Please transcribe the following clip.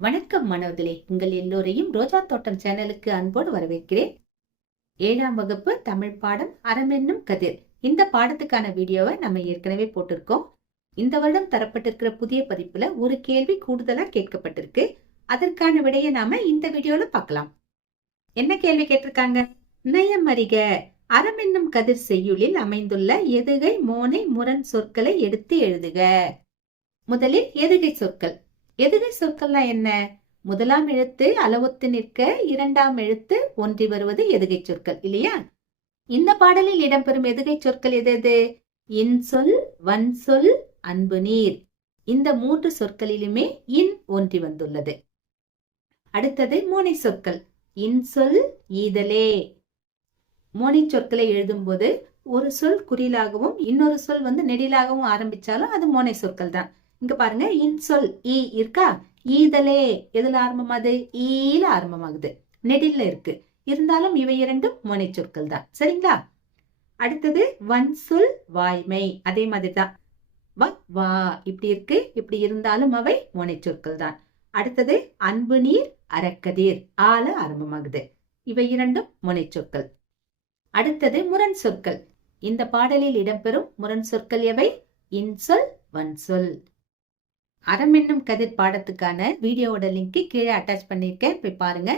வணக்கம் மாணவர்களே, உங்கள் எல்லோரையும் ரோஜா தோட்டம் சேனலுக்கு அன்போடு வரவேற்கிறேன். 7ஆம் வகுப்பு தமிழ் பாடம் அறமென்னும் கதிர். இந்த பாடத்துக்கான வீடியோவை நம்ம ஏற்கனவே போட்டிருக்கோம். இந்த வருடம் தரப்பட்டிருக்கிற புதிய பதிப்புல ஒரு கேள்வி கூடுதலா கேட்கப்பட்டிருக்கு. அதற்கான விடையை நாம இந்த வீடியோல பார்க்கலாம். என்ன கேள்வி கேட்டிருக்காங்க? நயம் அறிக, அறமென்னும் கதிர் செய்யுளில் அமைந்துள்ள எதுகை மோனை முரண் சொற்களை எடுத்து எழுதுக. முதலில் எதுகை சொற்கள். எதுகை சொற்கள்னா என்ன? முதலாம் எழுத்து அளவொத்து நிற்க, இரண்டாம் எழுத்து ஒன்றி வருவது எதுகை சொற்கள் இல்லையா? இந்த பாடலில் இடம்பெறும் எதுகை சொற்கள் எது? இன்சொல், வன்சொல், அன்பு நீர். இந்த 3 சொற்களிலுமே இன் ஒன்றி வந்துள்ளது. அடுத்தது மோனை சொற்கள். இன்சொல், ஈதலே. மோனை சொற்களை எழுதும் போது ஒரு சொல் குறிலாகவும் இன்னொரு சொல் நெடிலாகவும் ஆரம்பிச்சாலும் அது மோனை சொற்கள் தான். இங்க பாருங்க, இன்சொல் ஈ இருக்கா, ஈதலே எதுல ஆரம்பமாகுது? ஈல ஆரம்பமாகுது, நெடில்ல இருக்கு. இருந்தாலும் இவை இரண்டும் மோனை சொற்கள் தான். சரிங்களா? அடுத்தது வன்சொல், வாய்மை. அதே மாதிரிதான், வா இப்படி இருக்கு, இப்படி இருந்தாலும் அவை மோனை சொற்கள் தான். அடுத்தது அன்பு நீர், அரக்கதீர், ஆல ஆரம்பமாகுது. இவை இரண்டும் மோனை சொற்கள். அடுத்தது முரண் சொற்கள். இந்த பாடலில் இடம்பெறும் முரண் சொற்கள் எவை? இன்சொல், வன்சொல். அறமென்னும் கதிர் பாடத்துக்கான வீடியோவோட லிங்க் கீழே அட்டாச் பண்ணிருக்கேன், போய் பாருங்க.